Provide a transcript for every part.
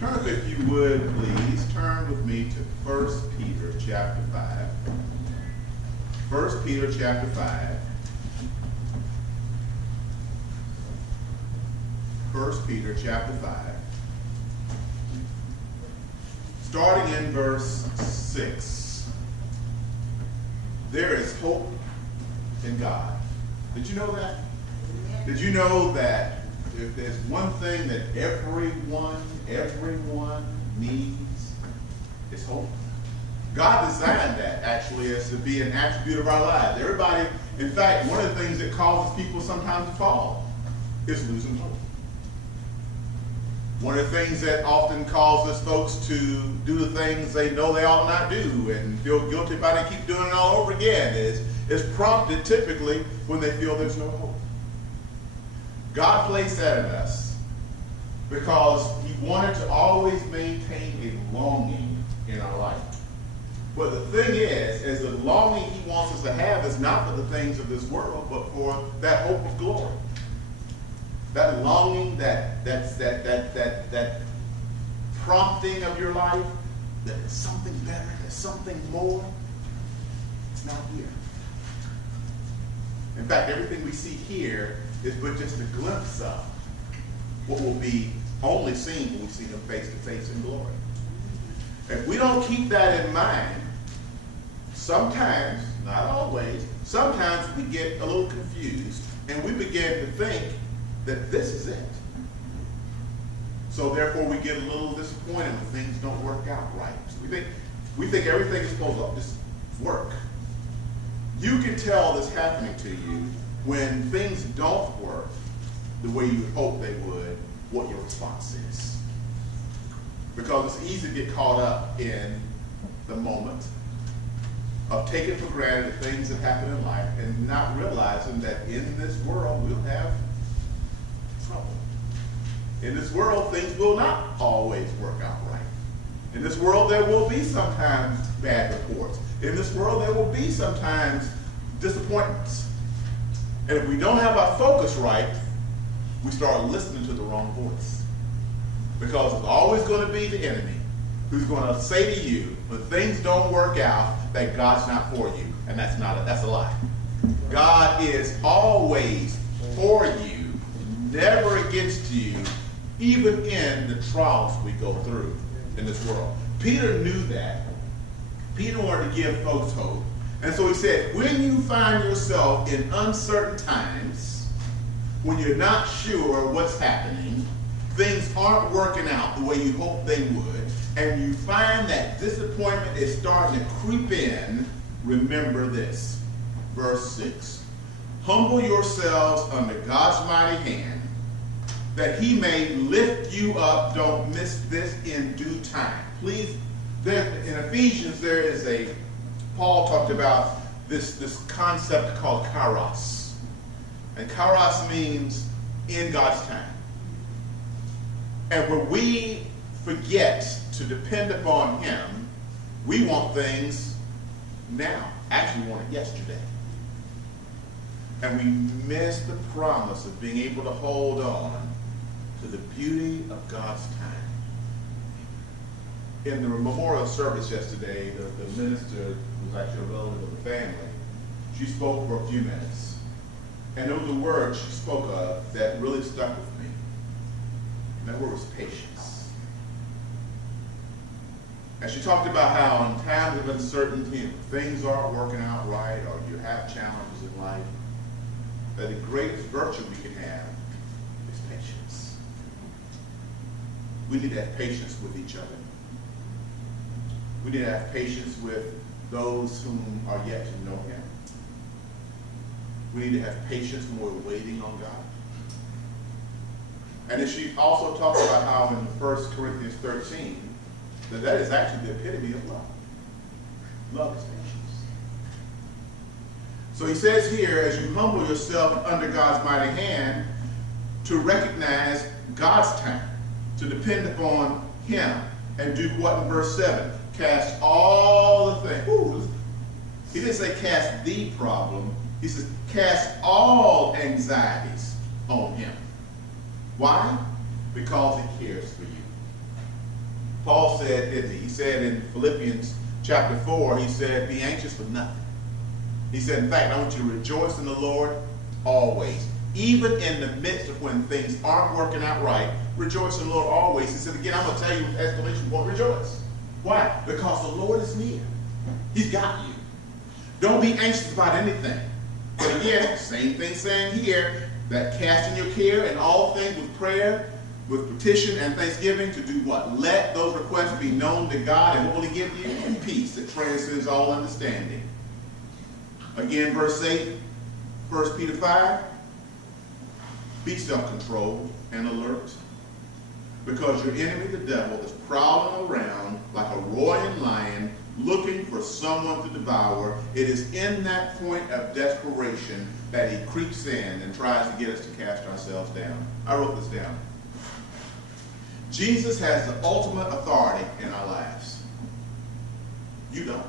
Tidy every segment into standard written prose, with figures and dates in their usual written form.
Turn, if you would, please, turn with me to 1 Peter chapter 5. 1 Peter chapter 5. 1 Peter chapter 5. Starting in verse 6. There is hope in God. Did you know that? Did you know that if there's one thing that everyone needs, it's hope? God designed that actually as to be an attribute of our lives. Everybody, in fact, one of the things that causes people sometimes to fall is losing hope. One of the things that often causes folks to do the things they know they ought not do and feel guilty about it and keep doing it all over again is prompted typically when they feel there's no hope. God placed that in us because he wanted to always maintain a longing in our life. But the thing is the longing he wants us to have is not for the things of this world, but for that hope of glory. That longing, that prompting of your life, that there's something better, there's something more, it's not here. In fact, everything we see here is but just a glimpse of what will be only seen when we see him face to face in glory. If we don't keep that in mind, sometimes, not always, sometimes we get a little confused and we begin to think that this is it. So therefore we get a little disappointed when things don't work out right. So we think everything is supposed to just work. You can tell this happening to you when things don't work the way you hope they would, what your response is. Because it's easy to get caught up in the moment of taking for granted the things that happen in life and not realizing that in this world we'll have trouble. In this world, things will not always work out right. In this world, there will be sometimes bad reports. In this world, there will be sometimes disappointments. And if we don't have our focus right, we start listening to the wrong voice. Because it's always going to be the enemy who's going to say to you, when things don't work out, that God's not for you. And that's a lie. God is always for you, never against you, even in the trials we go through in this world. Peter knew that. Peter wanted to give folks hope. And so he said, when you find yourself in uncertain times, when you're not sure what's happening, things aren't working out the way you hope they would, and you find that disappointment is starting to creep in, remember this. Verse 6. Humble yourselves under God's mighty hand, that he may lift you up. Don't miss this in due time. Please, in Ephesians there is Paul talked about this concept called kairos. And kairos means in God's time. And when we forget to depend upon him, we want things now. Actually, we want it yesterday. And we miss the promise of being able to hold on to the beauty of God's time. In the memorial service yesterday, the minister, who was actually a relative of the family, she spoke for a few minutes. And there was a word she spoke of that really stuck with me. And that word was patience. And she talked about how in times of uncertainty, and things aren't working out right, or you have challenges in life, that the greatest virtue we can have is patience. We need to have patience with each other. We need to have patience with those whom are yet to know him. We need to have patience when we're waiting on God. And then she also talked about how in 1 Corinthians 13, that is actually the epitome of love. Love is patience. So he says here, as you humble yourself under God's mighty hand, to recognize God's time, to depend upon him, and do what in verse 7? Cast all the things. Ooh, he didn't say cast the problem. He says cast all anxieties on him. Why? Because he cares for you. Paul said, didn't he? He said in Philippians chapter 4, he said, be anxious for nothing. He said, in fact, I want you to rejoice in the Lord always. Even in the midst of when things aren't working out right, rejoice in the Lord always. He said, again, I'm going to tell you with exclamation point, rejoice. Why? Because the Lord is near. He's got you. Don't be anxious about anything. But again, same thing saying here, that casting your care in all things with prayer, with petition and thanksgiving to do what? Let those requests be known to God, and what will he give you? Peace that transcends all understanding. Again, verse 8, 1 Peter 5, be self-controlled and alert, because your enemy, the devil, is prowling around like a roaring lion, looking for someone to devour. It is in that point of desperation that he creeps in and tries to get us to cast ourselves down. I wrote this down. Jesus has the ultimate authority in our lives. You don't.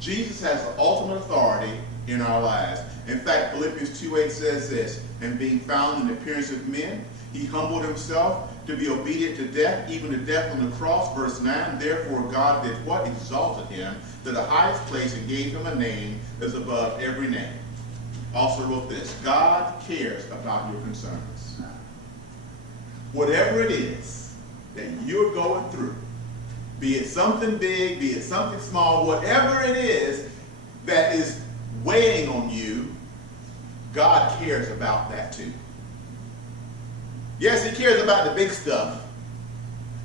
Jesus has the ultimate authority in our lives. In fact, Philippians 2:8 says this, and being found in the appearance of men, he humbled himself to be obedient to death, even to death on the cross. Verse 9, therefore God did what? Exalted him to the highest place and gave him a name that's above every name. Also wrote this, God cares about your concerns. Whatever it is that you're going through, be it something big, be it something small, whatever it is that is weighing on you, God cares about that too. Yes, he cares about the big stuff,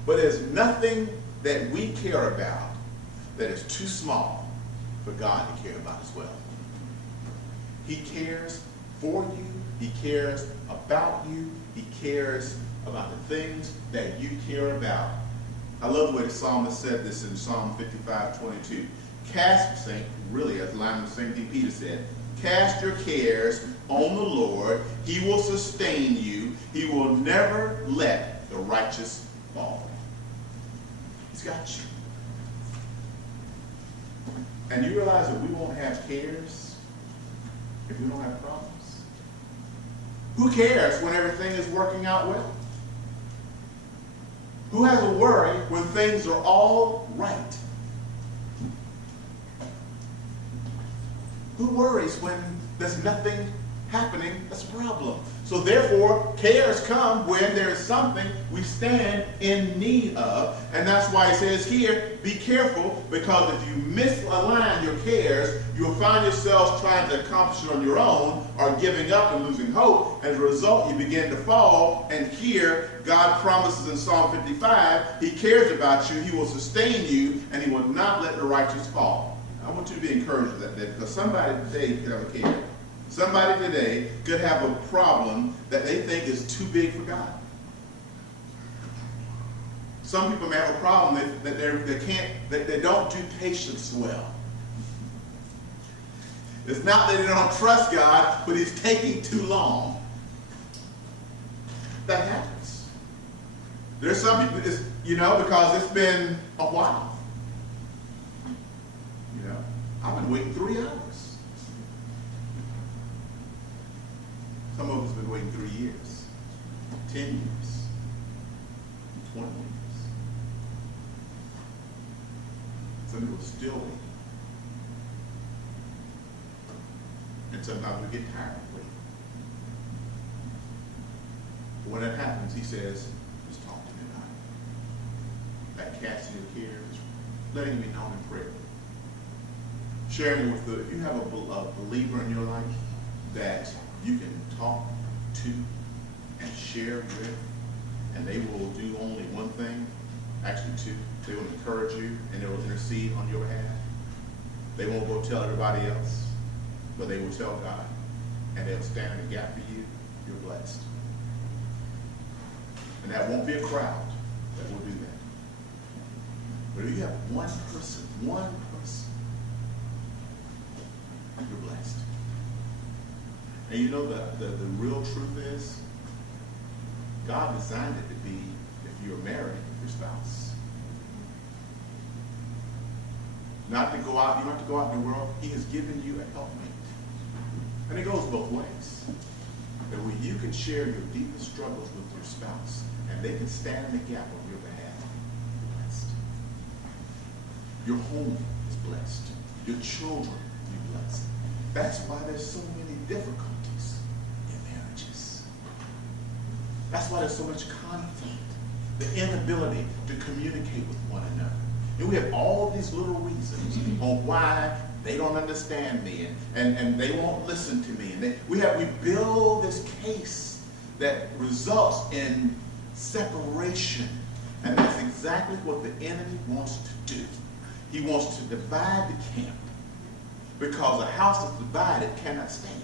but there's nothing that we care about that is too small for God to care about as well. He cares for you. He cares about you. He cares about the things that you care about. I love the way the psalmist said this in Psalm 55:22. Cast, really, that's line the same thing Peter said. Cast your cares on the Lord. He will sustain you. He will never let the righteous fall. He's got you. And you realize that we won't have cares if we don't have problems. Who cares when everything is working out well? Who has a worry when things are all right? Who worries when there's nothing happening that's a problem? So therefore, cares come when there is something we stand in need of. And that's why it says here, be careful, because if you misalign your cares, you'll find yourselves trying to accomplish it on your own or giving up and losing hope. As a result, you begin to fall. And here, God promises in Psalm 55, he cares about you, he will sustain you, and he will not let the righteous fall. I want you to be encouraged with that, because somebody today could have a care. Somebody today could have a problem that they think is too big for God. Some people may have a problem that they don't do patience well. It's not that they don't trust God, but he's taking too long. That happens. There's some people, because it's been a while. I've been waiting 3 hours. Some of us have been waiting 3 years, 10 years, 20 years. Some people are still waiting. And sometimes we get tired of waiting. But when that happens, he says, just talk to me about it. That casting your cares, letting it be known in prayer. Sharing with if you have a believer in your life that you can talk to and share with, and they will do only one thing, actually two. They will encourage you and they will intercede on your behalf. They won't go tell everybody else, but they will tell God, and they'll stand in the gap for you. You're blessed. And that won't be a crowd that will do that. But if you have one person, you're blessed. And you know the real truth is, God designed it to be, if you're married, your spouse. Not to go out, you don't have to go out in the world. He has given you a helpmate. And it goes both ways. That where you can share your deepest struggles with your spouse, and they can stand in the gap on your behalf. You're blessed. Your home is blessed. Your children are blessed. That's why there's so many difficulties in marriages. That's why there's so much conflict. The inability to communicate with one another. And we have all these little reasons on why they don't understand me and they won't listen to me. And we build this case that results in separation. And that's exactly what the enemy wants to do. He wants to divide the camp, because a house that's divided cannot stand.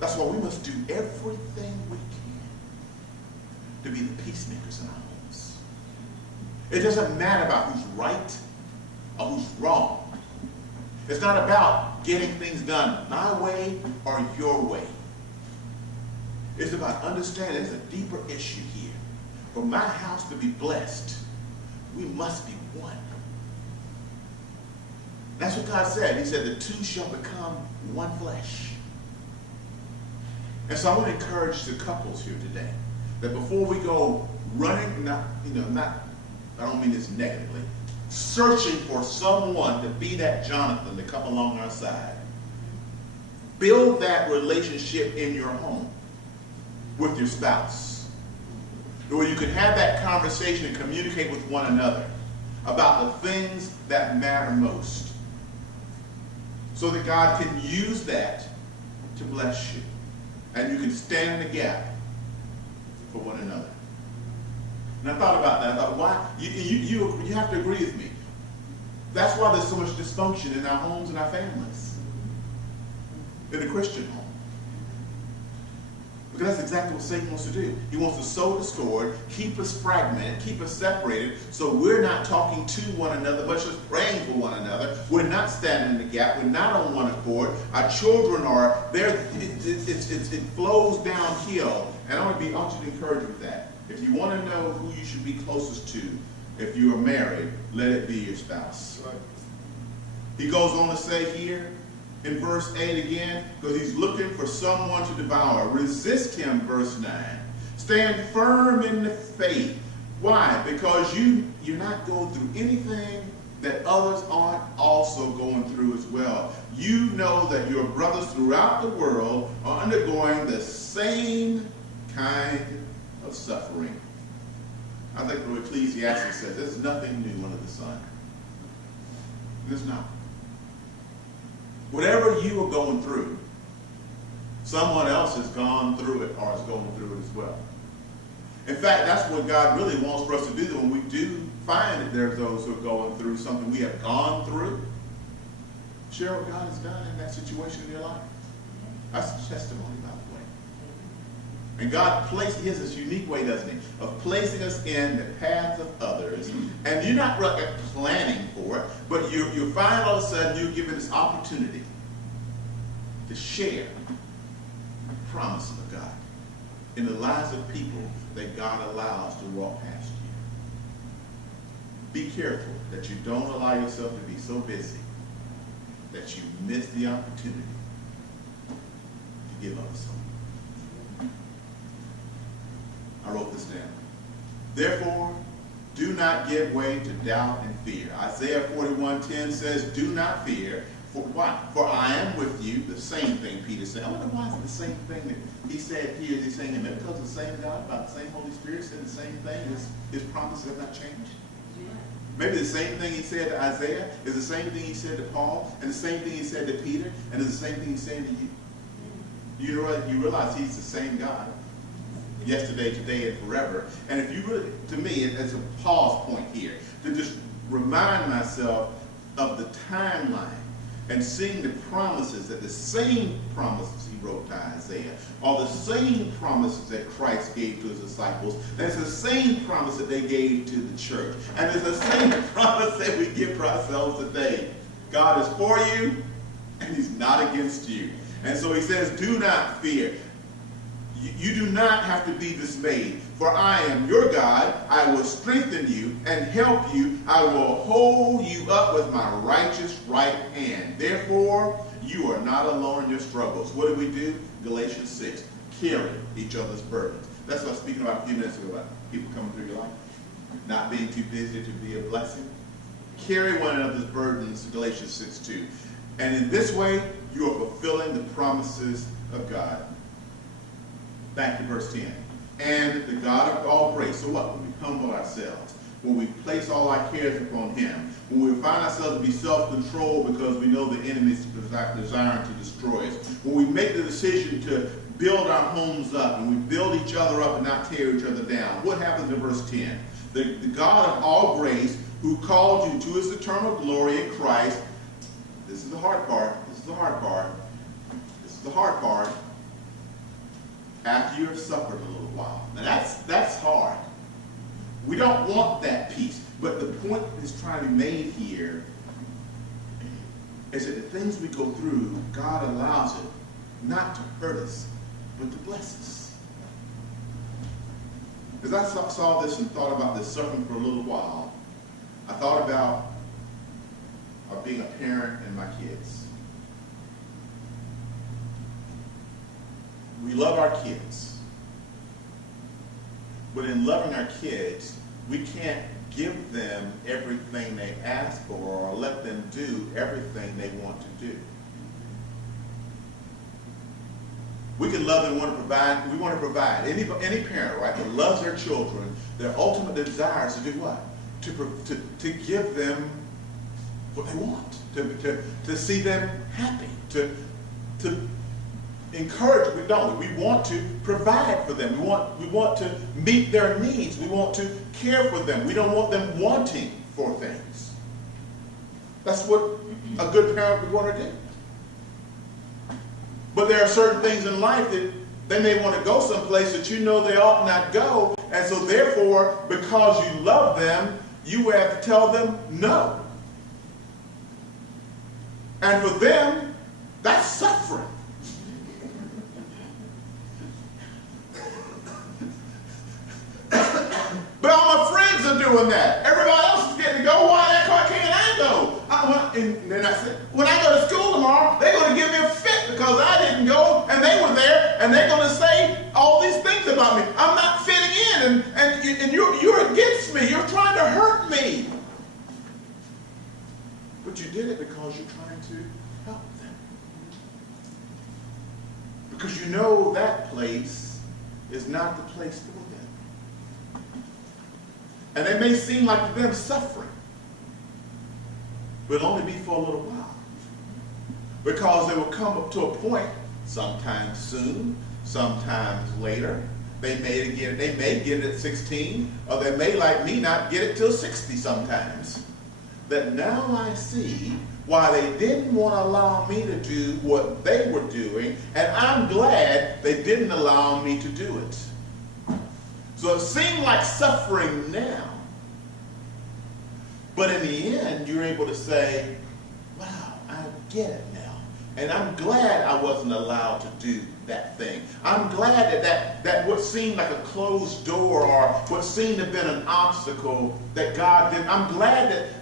That's why we must do everything we can to be the peacemakers in our homes. It doesn't matter about who's right or who's wrong. It's not about getting things done my way or your way. It's about understanding there's a deeper issue here. For my house to be blessed, we must be one. That's what God said. He said the two shall become one flesh. And so I want to encourage the couples here today that before we go running, I don't mean this negatively, searching for someone to be that Jonathan to come along our side. Build that relationship in your home with your spouse, where you can have that conversation and communicate with one another about the things that matter most, so that God can use that to bless you, and you can stand in the gap for one another. And I thought about that. I thought, why? You have to agree with me. That's why there's so much dysfunction in our homes and our families, in the Christian home. Because that's exactly what Satan wants to do. He wants to sow discord, keep us fragmented, keep us separated, so we're not talking to one another, but just praying for one another. We're not standing in the gap. We're not on one accord. Our children are there. It flows downhill. And I want you to encourage with that. If you want to know who you should be closest to, if you are married, let it be your spouse. Right. He goes on to say here, in verse 8 again, because he's looking for someone to devour. Resist him, verse 9. Stand firm in the faith. Why? Because you're not going through anything that others aren't also going through as well. You know that your brothers throughout the world are undergoing the same kind of suffering. I think the Ecclesiastes says there's nothing new under the sun. There's not. Whatever you are going through, someone else has gone through it or is going through it as well. In fact, that's what God really wants for us to do when we do find that there's those who are going through something we have gone through. Share what God has done in that situation in your life. That's a testimony, by the way. And God He has this unique way, doesn't He, of placing us in the paths of others. And you're not really planning for it, but you find all of a sudden you're given this opportunity to share the promises of God in the lives of people that God allows to walk past you. Be careful that you don't allow yourself to be so busy that you miss the opportunity to give others something. I wrote this down. Therefore, do not give way to doubt and fear. Isaiah 41:10 says, do not fear. For why? For I am with you. The same thing Peter said. I wonder why is it the same thing that he said here? Is he saying it because of the same God, about the same Holy Spirit said the same thing? His promises have not changed. Maybe the same thing he said to Isaiah is the same thing he said to Paul, and the same thing he said to Peter, and it's the same thing he's saying to you. You realize he's the same God yesterday, today, and forever. And if you really, to me, it's a pause point here, to just remind myself of the timeline and seeing the promises, that the same promises he wrote to Isaiah are the same promises that Christ gave to his disciples. That's the same promise that they gave to the church. And it's the same promise that we give for ourselves today. God is for you, and he's not against you. And so he says, do not fear. You do not have to be dismayed, for I am your God. I will strengthen you and help you. I will hold you up with my righteous right hand. Therefore, you are not alone in your struggles. What do? Galatians 6, carry each other's burdens. That's what I was speaking about a few minutes ago, about people coming through your life, not being too busy to be a blessing. Carry one another's burdens, Galatians 6:2. And in this way, you are fulfilling the promises of God. Back to verse 10. And the God of all grace. So what? When we humble ourselves, when we place all our cares upon him, when we find ourselves to be self-controlled because we know the enemy is desiring to destroy us, when we make the decision to build our homes up and we build each other up and not tear each other down, what happens in verse 10? The God of all grace, who called you to his eternal glory in Christ. This is the hard part. This is the hard part. This is the hard part. After you have suffered a little while. Now that's hard. We don't want that peace. But the point that's trying to be made here is that the things we go through, God allows it not to hurt us, but to bless us. As I saw this and thought about this suffering for a little while, I thought about being a parent and my kids. We love our kids. But in loving our kids, we can't give them everything they ask for or let them do everything they want to do. We can love and want to provide. We want to provide. Any parent, right, that loves their children, their ultimate desire is to do what? To give them what they want, to see them happy, to encourage. We don't. We want to provide for them. We want to meet their needs. We want to care for them. We don't want them wanting for things. That's what a good parent would want to do. But there are certain things in life that they may want to go someplace that you know they ought not go, and so therefore, because you love them, you have to tell them no. And for them, that's suffering. But all my friends are doing that. Everybody else is getting to go. Why that car can't I go? And then I said, when I go to school tomorrow, they're going to give me a fit because I didn't go and they were there, and they're going to say all these things about me. I'm not fitting in, and you're against me. You're trying to hurt me. But you did it because you're trying to help them. Because you know that place is not the place for them. And it may seem like to them suffering, but it'll only be for a little while. Because they will come up to a point, sometimes soon, sometimes later. They may get it at 16, or they may, like me, not get it till 60 sometimes. That now I see why they didn't want to allow me to do what they were doing, and I'm glad they didn't allow me to do it. So it seemed like suffering now. But in the end, you're able to say, wow, I get it now. And I'm glad I wasn't allowed to do that thing. I'm glad that what seemed like a closed door or what seemed to have been an obstacle that God did. I'm glad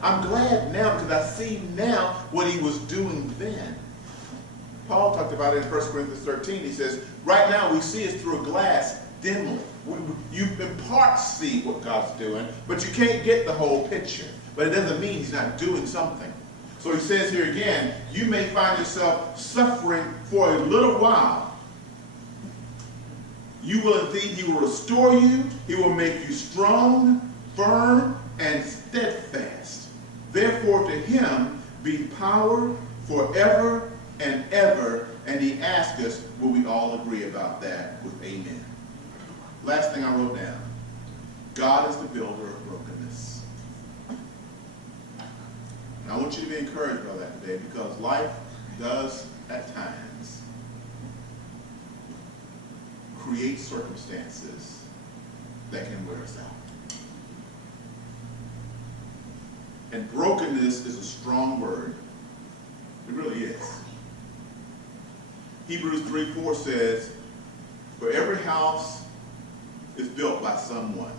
now because I see now what he was doing then. Paul talked about it in 1 Corinthians 13. He says, right now we see it through a glass dimly. You in part see what God's doing, but you can't get the whole picture. But it doesn't mean he's not doing something. So he says here again, you may find yourself suffering for a little while. He will restore you. He will make you strong, firm, and steadfast. Therefore to him be power forever and ever. And he asked us, will we all agree about that with amen? Last thing I wrote down. God is the builder of brokenness. And I want you to be encouraged by that today, because life does at times create circumstances that can wear us out. And brokenness is a strong word. It really is. Hebrews 3:4 says, for every house is built by someone,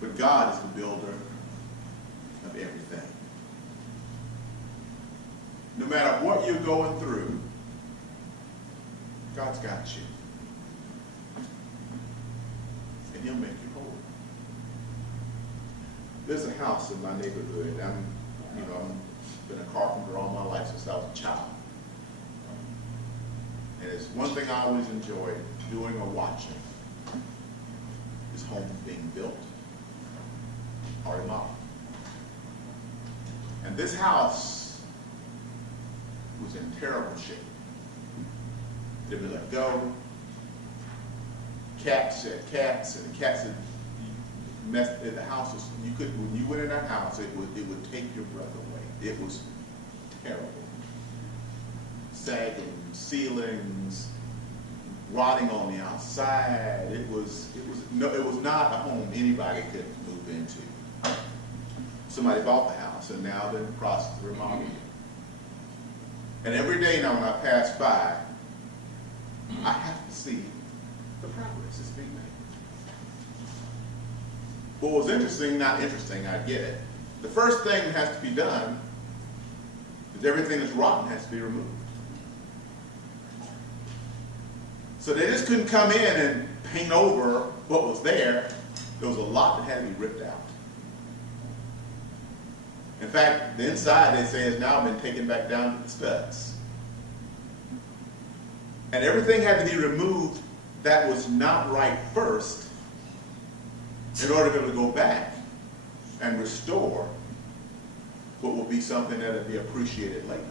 but God is the builder of everything. No matter what you're going through, God's got you. he'll make you whole. There's a house in my neighborhood. I've been a carpenter all my life since I was a child. And it's one thing I always enjoyed doing or watching is homes being built or remodeled. And this house was in terrible shape. It had been let go. Cats had cats, and the cats had messed. The house was, when you went in that house, it would take your breath away. It was terrible. Sagging ceilings, rotting on the outside. It was not a home anybody could move into. Somebody bought the house, and now they're in the process of remodeling it. And every day now when I pass by, I have to see the progress that's being made. What was interesting, not interesting, I get it. The first thing that has to be done is everything that's rotten has to be removed. So they just couldn't come in and paint over what was there. There was a lot that had to be ripped out. In fact, the inside, they say, has now been taken back down to the studs. And everything had to be removed that was not right first in order to be able to go back and restore what will be something that will be appreciated later.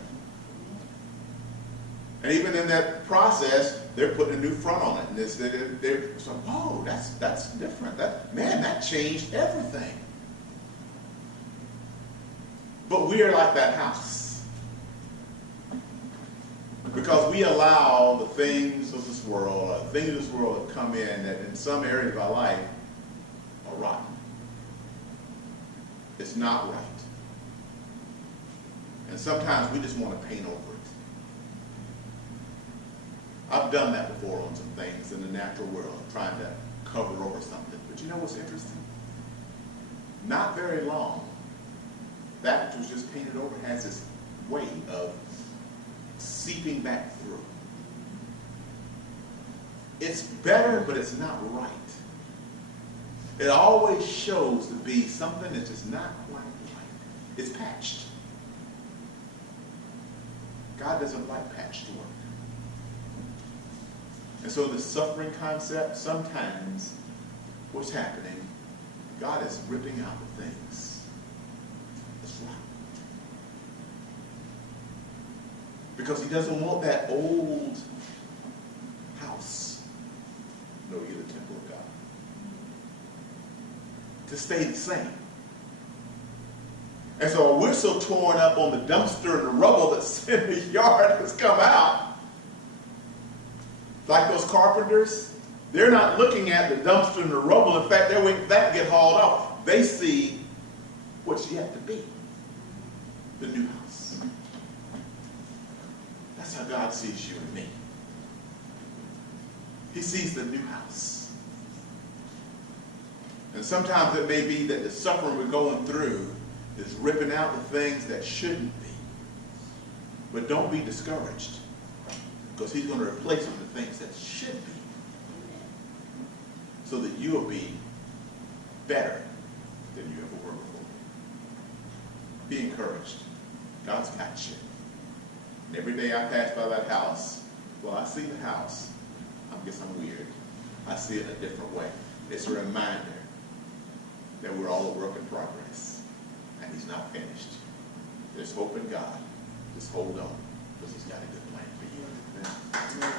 And even in that process, they're putting a new front on it. And they're so, whoa, that's different. That changed everything. But we are like that house. Because we allow the things of this world, to come in that in some areas of our life are rotten. It's not right. And sometimes we just want to paint over it. I've done that before on some things in the natural world, trying to cover over something. But you know what's interesting? Not very long, that which was just painted over has this way of seeping back through. It's better, but it's not right. It always shows to be something that's just not quite right. It's patched. God doesn't like patched work. And so the suffering concept, sometimes what's happening, God is ripping out the things that's rotten. Because he doesn't want that old house, no, you're the temple of God, to stay the same. And so we're so torn up on the dumpster and the rubble that's in the yard that's come out. Like those carpenters, they're not looking at the dumpster and the rubble. In fact, they're waiting for that to get hauled off. They see what's yet to be, the new house. That's how God sees you and me. He sees the new house. And sometimes it may be that the suffering we're going through is ripping out the things that shouldn't be. But don't be discouraged, because he's going to replace them with things that should be, so that you will be better than you ever were before. Be encouraged. God's got you. And every day I pass by that house, well, I see the house. I guess I'm weird. I see it in a different way. It's a reminder that we're all a work in progress, and he's not finished. There's hope in God. Just hold on, because he's got a good plan for you.